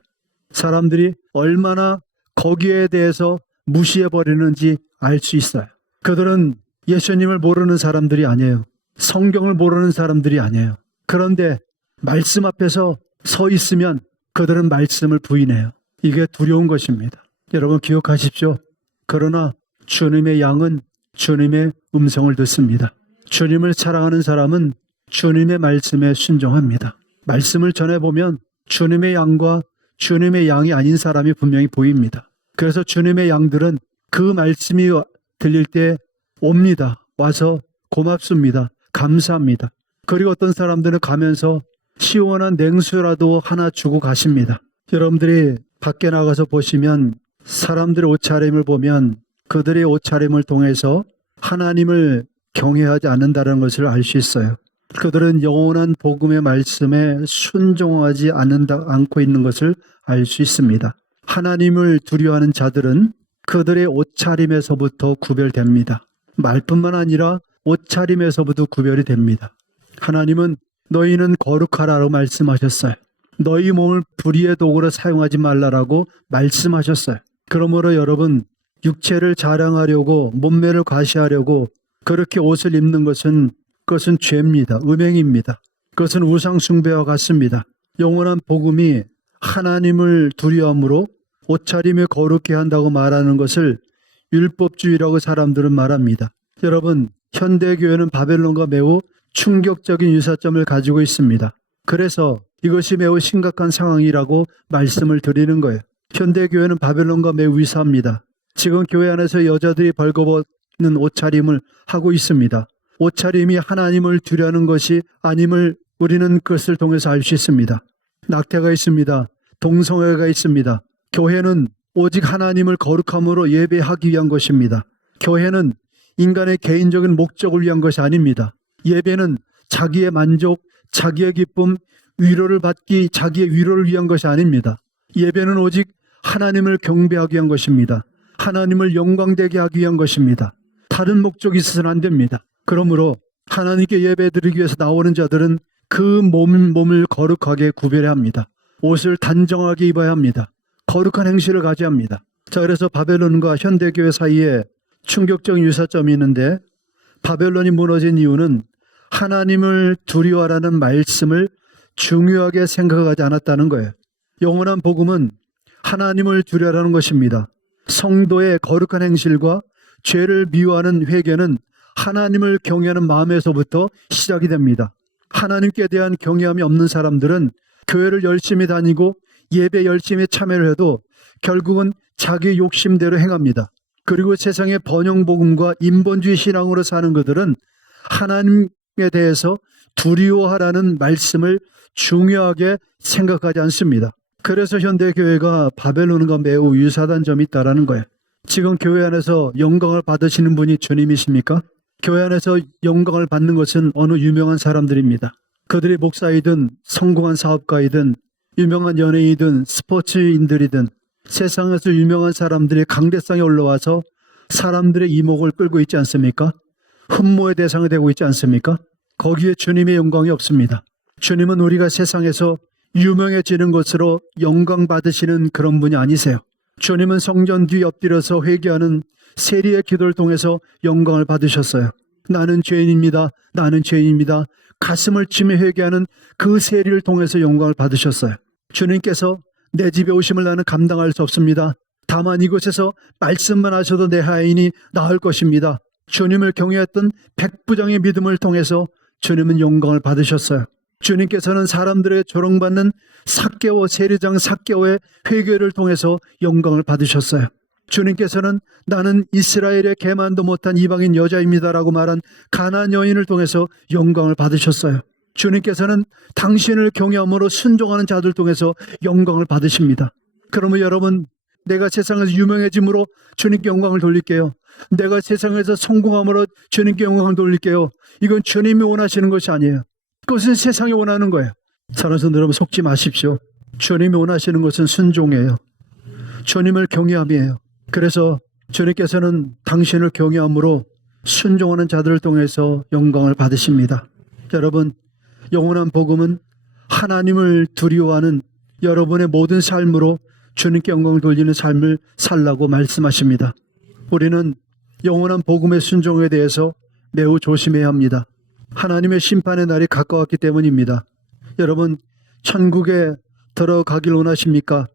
사람들이 얼마나 거기에 대해서 무시해버리는지 알 수 있어요. 그들은 예수님을 모르는 사람들이 아니에요. 성경을 모르는 사람들이 아니에요. 그런데 말씀 앞에서 서 있으면 그들은 말씀을 부인해요. 이게 두려운 것입니다. 여러분 기억하십시오. 그러나 주님의 양은 주님의 음성을 듣습니다. 주님을 사랑하는 사람은 주님의 말씀에 순종합니다. 말씀을 전해보면 주님의 양과 주님의 양이 아닌 사람이 분명히 보입니다. 그래서 주님의 양들은 그 말씀이 들릴 때 옵니다. 와서 고맙습니다. 감사합니다. 그리고 어떤 사람들은 가면서 시원한 냉수라도 하나 주고 가십니다. 여러분들이 밖에 나가서 보시면 사람들의 옷차림을 보면 그들의 옷차림을 통해서 하나님을 경외하지 않는다는 것을 알 수 있어요. 그들은 영원한 복음의 말씀에 순종하지 않고 있는 것을 알 수 있습니다. 하나님을 두려워하는 자들은 그들의 옷차림에서부터 구별됩니다. 말뿐만 아니라 옷차림에서부터 구별이 됩니다. 하나님은 너희는 거룩하라고 말씀하셨어요. 너희 몸을 불의의 도구로 사용하지 말라라고 말씀하셨어요. 그러므로 여러분, 육체를 자랑하려고 몸매를 과시하려고 그렇게 옷을 입는 그것은 죄입니다. 음행입니다. 그것은 우상 숭배와 같습니다. 영원한 복음이 하나님을 두려움으로 옷차림에 거룩해 한다고 말하는 것을 율법주의라고 사람들은 말합니다. 여러분, 현대교회는 바벨론과 매우 충격적인 유사점을 가지고 있습니다. 그래서 이것이 매우 심각한 상황이라고 말씀을 드리는 거예요. 현대교회는 바벨론과 매우 유사합니다. 지금 교회 안에서 여자들이 벌거벗는 옷차림을 하고 있습니다. 옷차림이 하나님을 두려워하는 것이 아님을 우리는 그것을 통해서 알 수 있습니다. 낙태가 있습니다. 동성애가 있습니다. 교회는 오직 하나님을 거룩함으로 예배하기 위한 것입니다. 교회는 인간의 개인적인 목적을 위한 것이 아닙니다. 예배는 자기의 만족, 자기의 기쁨, 위로를 받기, 자기의 위로를 위한 것이 아닙니다. 예배는 오직 하나님을 경배하기 위한 것입니다. 하나님을 영광되게 하기 위한 것입니다. 다른 목적이 있어서는 안 됩니다. 그러므로 하나님께 예배드리기 위해서 나오는 자들은 그 몸을 거룩하게 구별해야 합니다. 옷을 단정하게 입어야 합니다. 거룩한 행실을 가져야 합니다. 자, 그래서 바벨론과 현대교회 사이에 충격적인 유사점이 있는데, 바벨론이 무너진 이유는 하나님을 두려워하라는 말씀을 중요하게 생각하지 않았다는 거예요. 영원한 복음은 하나님을 두려워하라는 것입니다. 성도의 거룩한 행실과 죄를 미워하는 회개는 하나님을 경외하는 마음에서부터 시작이 됩니다. 하나님께 대한 경외함이 없는 사람들은 교회를 열심히 다니고 예배 열심히 참여를 해도 결국은 자기 욕심대로 행합니다. 그리고 세상의 번영복음과 인본주의 신앙으로 사는 그들은 하나님에 대해서 두려워하라는 말씀을 중요하게 생각하지 않습니다. 그래서 현대교회가 바벨론과 매우 유사한 점이 있다는 거예요. 지금 교회 안에서 영광을 받으시는 분이 주님이십니까? 교회 안에서 영광을 받는 것은 어느 유명한 사람들입니다. 그들이 목사이든 성공한 사업가이든 유명한 연예인이든 스포츠인들이든 세상에서 유명한 사람들이 강대상에 올라와서 사람들의 이목을 끌고 있지 않습니까? 흠모의 대상이 되고 있지 않습니까? 거기에 주님의 영광이 없습니다. 주님은 우리가 세상에서 유명해지는 것으로 영광 받으시는 그런 분이 아니세요. 주님은 성전 뒤 엎드려서 회개하는 세리의 기도를 통해서 영광을 받으셨어요. 나는 죄인입니다. 나는 죄인입니다. 가슴을 치며 회개하는 그 세리를 통해서 영광을 받으셨어요. 주님께서 내 집에 오심을 나는 감당할 수 없습니다. 다만 이곳에서 말씀만 하셔도 내 하인이 나을 것입니다. 주님을 경외했던 백부장의 믿음을 통해서 주님은 영광을 받으셨어요. 주님께서는 사람들의 조롱받는 삭개오 세리장 삭개오의 회개를 통해서 영광을 받으셨어요. 주님께서는 나는 이스라엘의 개만도 못한 이방인 여자입니다라고 말한 가나안 여인을 통해서 영광을 받으셨어요. 주님께서는 당신을 경외함으로 순종하는 자들 통해서 영광을 받으십니다. 그러면 여러분, 내가 세상에서 유명해짐으로 주님께 영광을 돌릴게요. 내가 세상에서 성공함으로 주님께 영광을 돌릴게요. 이건 주님이 원하시는 것이 아니에요. 그것은 세상이 원하는 거예요. 사랑하는 성도 여러분, 속지 마십시오. 주님이 원하시는 것은 순종이에요. 주님을 경외함이에요. 그래서 주님께서는 당신을 경외함으로 순종하는 자들을 통해서 영광을 받으십니다. 여러분, 영원한 복음은 하나님을 두려워하는 여러분의 모든 삶으로 주님께 영광을 돌리는 삶을 살라고 말씀하십니다. 우리는 영원한 복음의 순종에 대해서 매우 조심해야 합니다. 하나님의 심판의 날이 가까웠기 때문입니다. 여러분, 천국에 들어가길 원하십니까?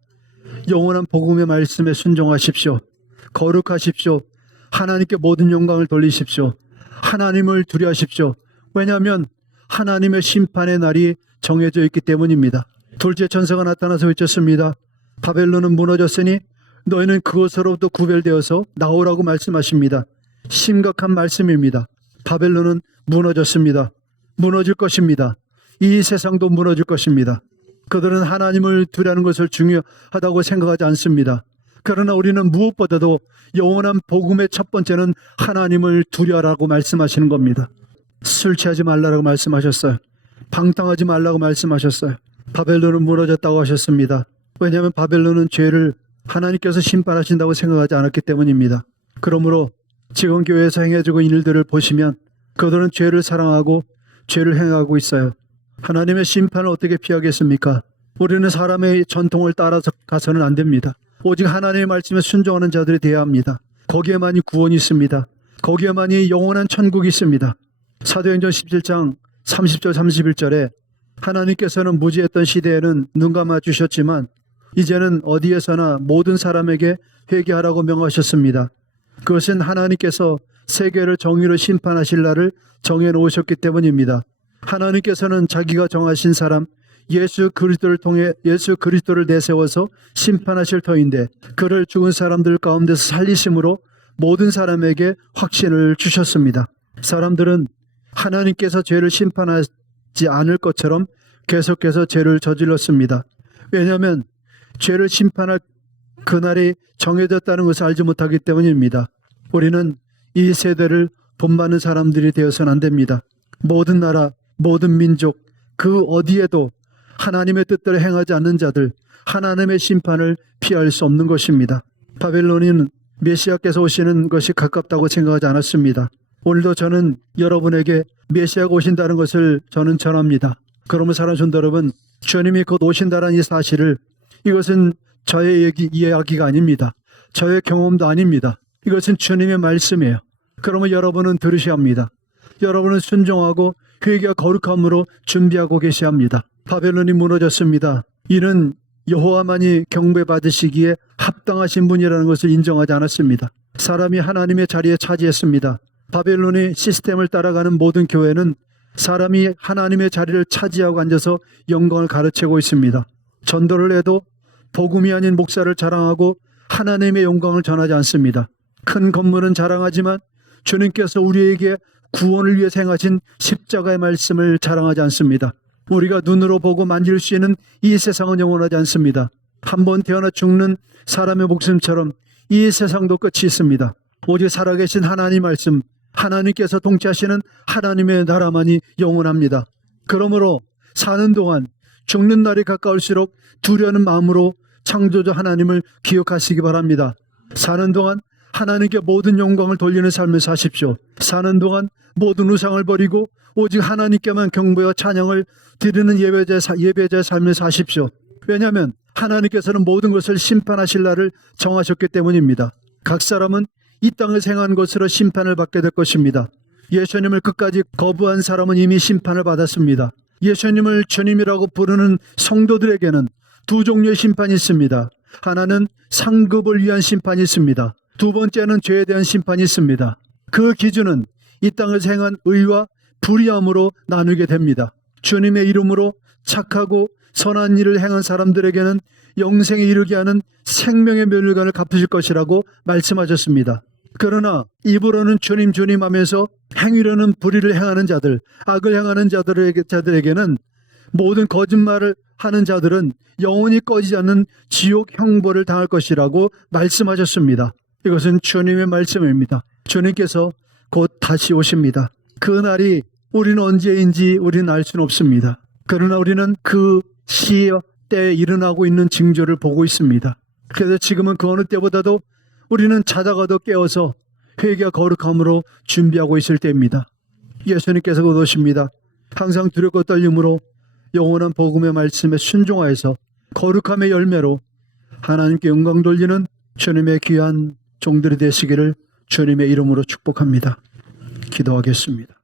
영원한 복음의 말씀에 순종하십시오. 거룩하십시오. 하나님께 모든 영광을 돌리십시오. 하나님을 두려워하십시오. 왜냐하면 하나님의 심판의 날이 정해져 있기 때문입니다. 둘째 천사가 나타나서 외쳤습니다. 바벨론은 무너졌으니 너희는 그것으로부터 구별되어서 나오라고 말씀하십니다. 심각한 말씀입니다. 바벨론은 무너졌습니다. 무너질 것입니다. 이 세상도 무너질 것입니다. 그들은 하나님을 두려는 것을 중요하다고 생각하지 않습니다. 그러나 우리는 무엇보다도 영원한 복음의 첫 번째는 하나님을 두려라고 말씀하시는 겁니다. 술 취하지 말라고 말씀하셨어요. 방탕하지 말라고 말씀하셨어요. 바벨론은 무너졌다고 하셨습니다. 왜냐하면 바벨론은 죄를 하나님께서 심판하신다고 생각하지 않았기 때문입니다. 그러므로 지금 교회에서 행해지고 있는 일들을 보시면 그들은 죄를 사랑하고 죄를 행하고 있어요. 하나님의 심판을 어떻게 피하겠습니까? 우리는 사람의 전통을 따라서 가서는 안 됩니다. 오직 하나님의 말씀에 순종하는 자들이 되어야 합니다. 거기에만이 구원이 있습니다. 거기에만이 영원한 천국이 있습니다. 사도행전 17장 30절 31절에 하나님께서는 무지했던 시대에는 눈 감아 주셨지만 이제는 어디에서나 모든 사람에게 회개하라고 명하셨습니다. 그것은 하나님께서 세계를 정의로 심판하실 날을 정해놓으셨기 때문입니다. 하나님께서는 자기가 정하신 사람 예수 그리스도를 통해 예수 그리스도를 내세워서 심판하실 터인데 그를 죽은 사람들 가운데서 살리심으로 모든 사람에게 확신을 주셨습니다. 사람들은 하나님께서 죄를 심판하지 않을 것처럼 계속해서 죄를 저질렀습니다. 왜냐하면 죄를 심판할 그날이 정해졌다는 것을 알지 못하기 때문입니다. 우리는 이 세대를 본받는 사람들이 되어서는 안 됩니다. 모든 나라, 모든 민족, 그 어디에도 하나님의 뜻대로 행하지 않는 자들, 하나님의 심판을 피할 수 없는 것입니다. 바벨론은 메시아께서 오시는 것이 가깝다고 생각하지 않았습니다. 오늘도 저는 여러분에게 메시아가 오신다는 것을 저는 전합니다. 그러면 사랑하는 성도 여러분, 주님이 곧 오신다는 이 사실을 이것은 저의 이야기가 아닙니다. 저의 경험도 아닙니다. 이것은 주님의 말씀이에요. 그러면 여러분은 들으셔야 합니다. 여러분은 순종하고 회개와 거룩함으로 준비하고 계셔야 합니다. 바벨론이 무너졌습니다. 이는 여호와만이 경배받으시기에 합당하신 분이라는 것을 인정하지 않았습니다. 사람이 하나님의 자리에 차지했습니다. 바벨론의 시스템을 따라가는 모든 교회는 사람이 하나님의 자리를 차지하고 앉아서 영광을 가르치고 있습니다. 전도를 해도 복음이 아닌 목사를 자랑하고 하나님의 영광을 전하지 않습니다. 큰 건물은 자랑하지만 주님께서 우리에게 구원을 위해 행하신 십자가의 말씀을 자랑하지 않습니다. 우리가 눈으로 보고 만질 수 있는 이 세상은 영원하지 않습니다. 한번 태어나 죽는 사람의 목숨처럼 이 세상도 끝이 있습니다. 오직 살아계신 하나님 말씀, 하나님께서 통치하시는 하나님의 나라만이 영원합니다. 그러므로 사는 동안 죽는 날이 가까울수록 두려는 마음으로 창조주 하나님을 기억하시기 바랍니다. 사는 동안 하나님께 모든 영광을 돌리는 삶을 사십시오. 사는 동안 모든 우상을 버리고 오직 하나님께만 경배와 찬양을 드리는 예배자의 삶을 사십시오. 왜냐하면 하나님께서는 모든 것을 심판하실 날을 정하셨기 때문입니다. 각 사람은 이 땅을 행한 것으로 심판을 받게 될 것입니다. 예수님을 끝까지 거부한 사람은 이미 심판을 받았습니다. 예수님을 주님이라고 부르는 성도들에게는 두 종류의 심판이 있습니다. 하나는 상급을 위한 심판이 있습니다. 두 번째는 죄에 대한 심판이 있습니다. 그 기준은 이 땅을 행한 의와 불의함으로 나누게 됩니다. 주님의 이름으로 착하고 선한 일을 행한 사람들에게는 영생에 이르게 하는 생명의 멸류관을 갚으실 것이라고 말씀하셨습니다. 그러나 입으로는 주님 주님 하면서 행위로는 불의를 행하는 자들, 악을 행하는 자들에게는 모든 거짓말을 하는 자들은 영원히 꺼지지 않는 지옥 형벌을 당할 것이라고 말씀하셨습니다. 이것은 주님의 말씀입니다. 주님께서 곧 다시 오십니다. 그 날이 우리는 언제인지 우리는 알 수는 없습니다. 그러나 우리는 그 시때에 일어나고 있는 징조를 보고 있습니다. 그래서 지금은 그 어느 때보다도 우리는 자다가도 깨어서 회개와 거룩함으로 준비하고 있을 때입니다. 예수님께서 곧 오십니다. 항상 두렵고 떨림으로 영원한 복음의 말씀에 순종하여서 거룩함의 열매로 하나님께 영광 돌리는 주님의 귀한 종들이 되시기를 주님의 이름으로 축복합니다. 기도하겠습니다.